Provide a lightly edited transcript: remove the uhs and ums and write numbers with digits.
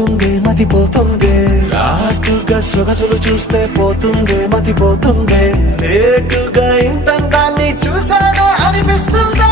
పోతుందే మతిపోతుందే, లాటుగా సొగసులు చూస్తే పోతుందే మతిపోతుందే, లేటుగా ఇంతందాన్ని చూసానా అనిపిస్తుందా.